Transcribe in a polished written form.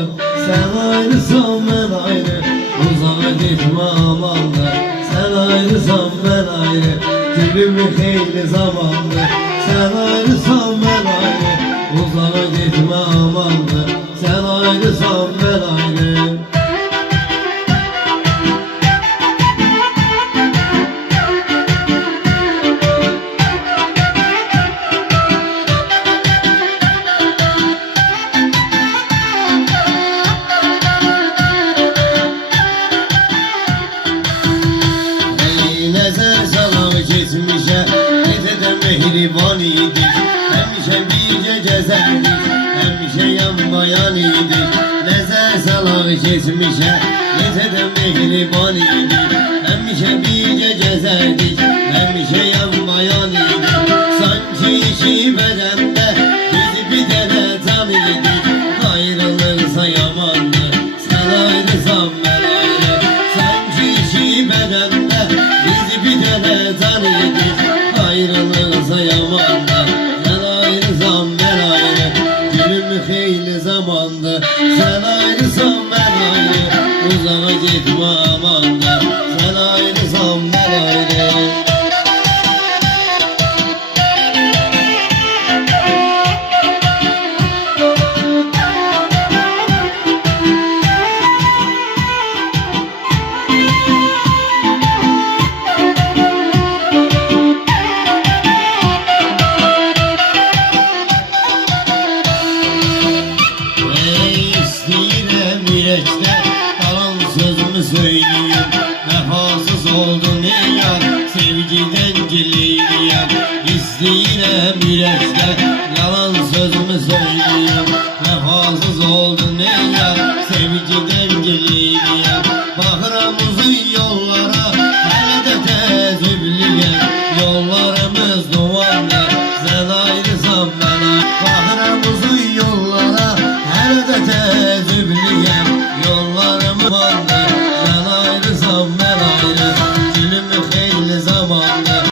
amandır. Sen ayrısan ben ayrı, uzağa gitme amandır. Sen ayrısan ben ayrı, gülümü hayli zamandır. Sen ayrısan ben ayrı, uzağa gitme amandır. Sen ayrısan ben ayrı. Nezer salam geçmişe, gecede mehriban idik. Hemşe birce gezerdik, hemşe yan bayan idik. Nezer salam geçmişe, gecede mehriban idik. Hemşe birce gezerdik, hemşe yan bayan idik. Sanki işi bedende, bizi bir tane tam idik. Ayrılırsa yamandı, sen ayrısan ben ayrı. Sanki işi bedende, bizi bir tane tanıdık. Ayrılırsa yamandı, sen ayrısan ben ayrı. Gülüm hayli zamandı, sen ayrısan ben ayrı. Uzağa gitme amandı, sen ayrısan ben ayrı. Kalan sözümü söyleyeyim, vefasız oldun ey yar, sevgiden gileydiyen. İsteyirem yürekte, yalan sözümü söyleyeyim, vefasız oldun ey yar,